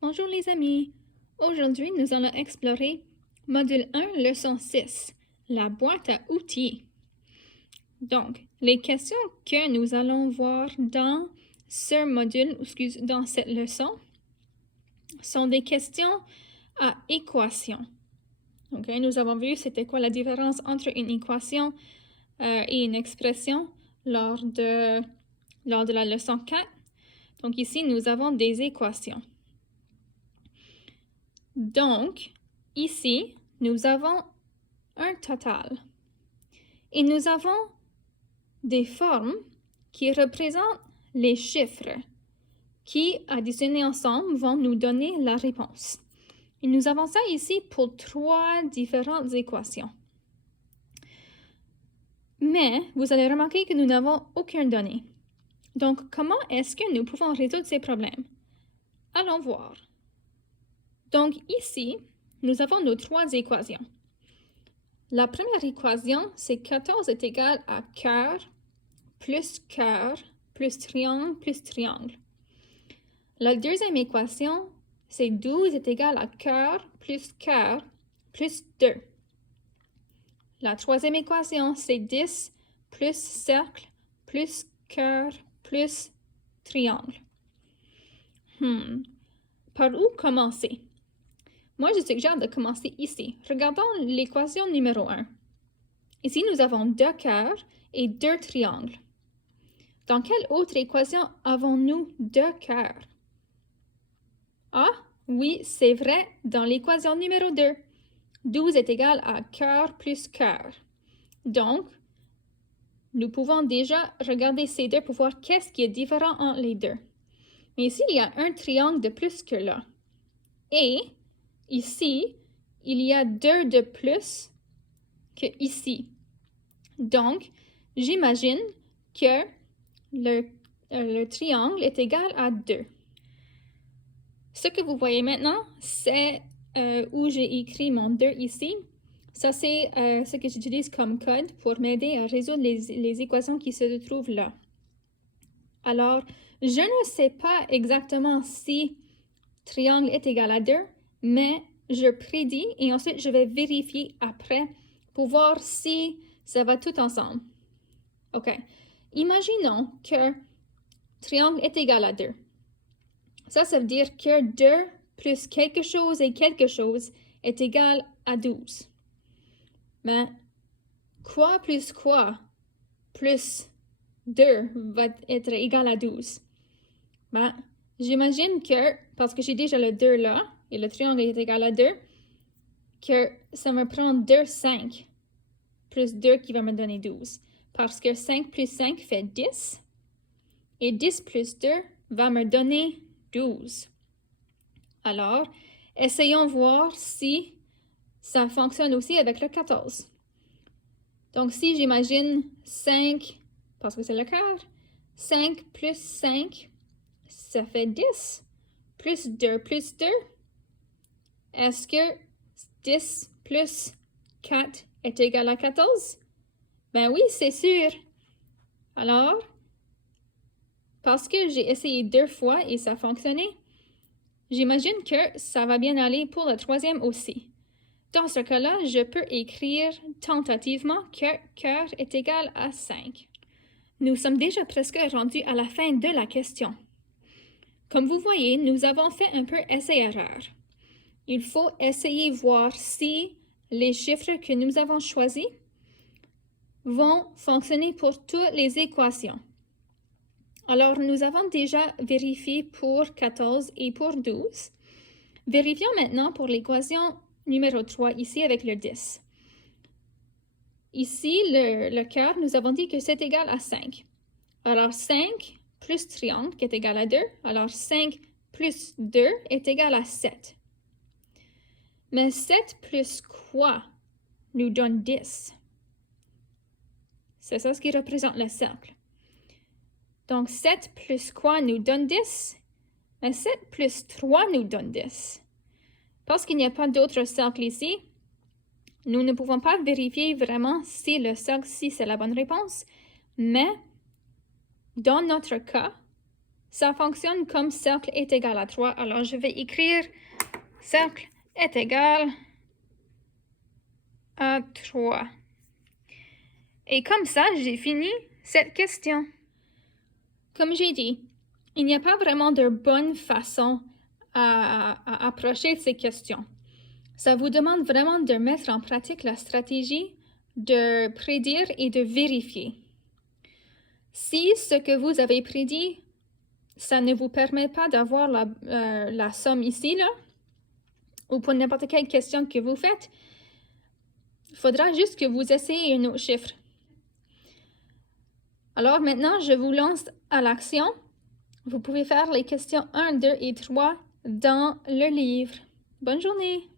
Bonjour les amis! Aujourd'hui, nous allons explorer Module 1, Leçon 6, la boîte à outils. Donc, les questions que nous allons voir dans ce module, dans cette leçon, sont des questions à équation. Okay? Nous avons vu c'était quoi la différence entre une équation et une expression lors de la leçon 4. Donc ici, nous avons des équations. Donc, ici, nous avons un total. Et nous avons des formes qui représentent les chiffres qui, additionnés ensemble, vont nous donner la réponse. Et nous avons ça ici pour 3 différentes équations. Mais, vous allez remarquer que nous n'avons aucune donnée. Donc, comment est-ce que nous pouvons résoudre ces problèmes? Allons voir. Donc, ici, nous avons nos 3 équations. La première équation, c'est 14 est égal à cœur plus triangle. La deuxième équation, c'est 12 est égal à cœur plus 2. La troisième équation, c'est 10 plus cercle plus cœur plus triangle. Par où commencer? Moi, je suggère de commencer ici. Regardons l'équation numéro 1. Ici, nous avons 2 cœurs et 2 triangles. Dans quelle autre équation avons-nous 2 cœurs? Ah, oui, c'est vrai, dans l'équation numéro 2. 12 est égal à cœur plus cœur. Donc, nous pouvons déjà regarder ces deux pour voir qu'est-ce qui est différent entre les deux. Mais ici, il y a un triangle de plus que là. Et ici, il y a 2 de plus que ici. Donc, j'imagine que le triangle est égal à 2. Ce que vous voyez maintenant, c'est où j'ai écrit mon 2 ici. Ça, c'est ce que j'utilise comme code pour m'aider à résoudre les équations qui se trouvent là. Alors, je ne sais pas exactement si triangle est égal à 2, mais je prédis et ensuite je vais vérifier après pour voir si ça va tout ensemble. OK. Imaginons que triangle est égal à 2. Ça veut dire que 2 plus quelque chose et quelque chose est égal à 12. Mais quoi plus 2 va être égal à 12? Ben, j'imagine que, parce que j'ai déjà le 2 là, et le triangle est égal à 2, que ça me prend 2, 5, plus 2 qui va me donner 12. Parce que 5 plus 5 fait 10, et 10 plus 2 va me donner 12. Alors, essayons voir si ça fonctionne aussi avec le 14. Donc, si j'imagine 5, parce que c'est le cœur, 5 plus 5, ça fait 10, plus 2, est-ce que 10 plus 4 est égal à 14? Ben oui, c'est sûr. Alors, parce que j'ai essayé 2 fois et ça a fonctionné, j'imagine que ça va bien aller pour le troisième aussi. Dans ce cas-là, je peux écrire tentativement que cœur est égal à 5. Nous sommes déjà presque rendus à la fin de la question. Comme vous voyez, nous avons fait un peu essai-erreur. Il faut essayer voir si les chiffres que nous avons choisis vont fonctionner pour toutes les équations. Alors, nous avons déjà vérifié pour 14 et pour 12. Vérifions maintenant pour l'équation numéro 3 ici avec le 10. Ici, le cœur, nous avons dit que c'est égal à 5. Alors, 5 plus triangle qui est égal à 2. Alors, 5 plus 2 est égal à 7. Mais 7 plus quoi nous donne 10? C'est ça ce qui représente le cercle. Donc, 7 plus quoi nous donne 10? Mais 7 plus 3 nous donne 10. Parce qu'il n'y a pas d'autre cercle ici, nous ne pouvons pas vérifier vraiment si le cercle, si c'est la bonne réponse, mais Dans notre cas, ça fonctionne comme cercle est égal à 3. Alors, je vais écrire cercle est égal à 3. Et comme ça, j'ai fini cette question. Comme j'ai dit, il n'y a pas vraiment de bonne façon à approcher ces questions. Ça vous demande vraiment de mettre en pratique la stratégie de prédire et de vérifier. Si ce que vous avez prédit, ça ne vous permet pas d'avoir la somme ici, là, ou pour n'importe quelle question que vous faites, il faudra juste que vous essayez un autre chiffre. Alors maintenant, je vous lance à l'action. Vous pouvez faire les questions 1, 2 et 3 dans le livre. Bonne journée!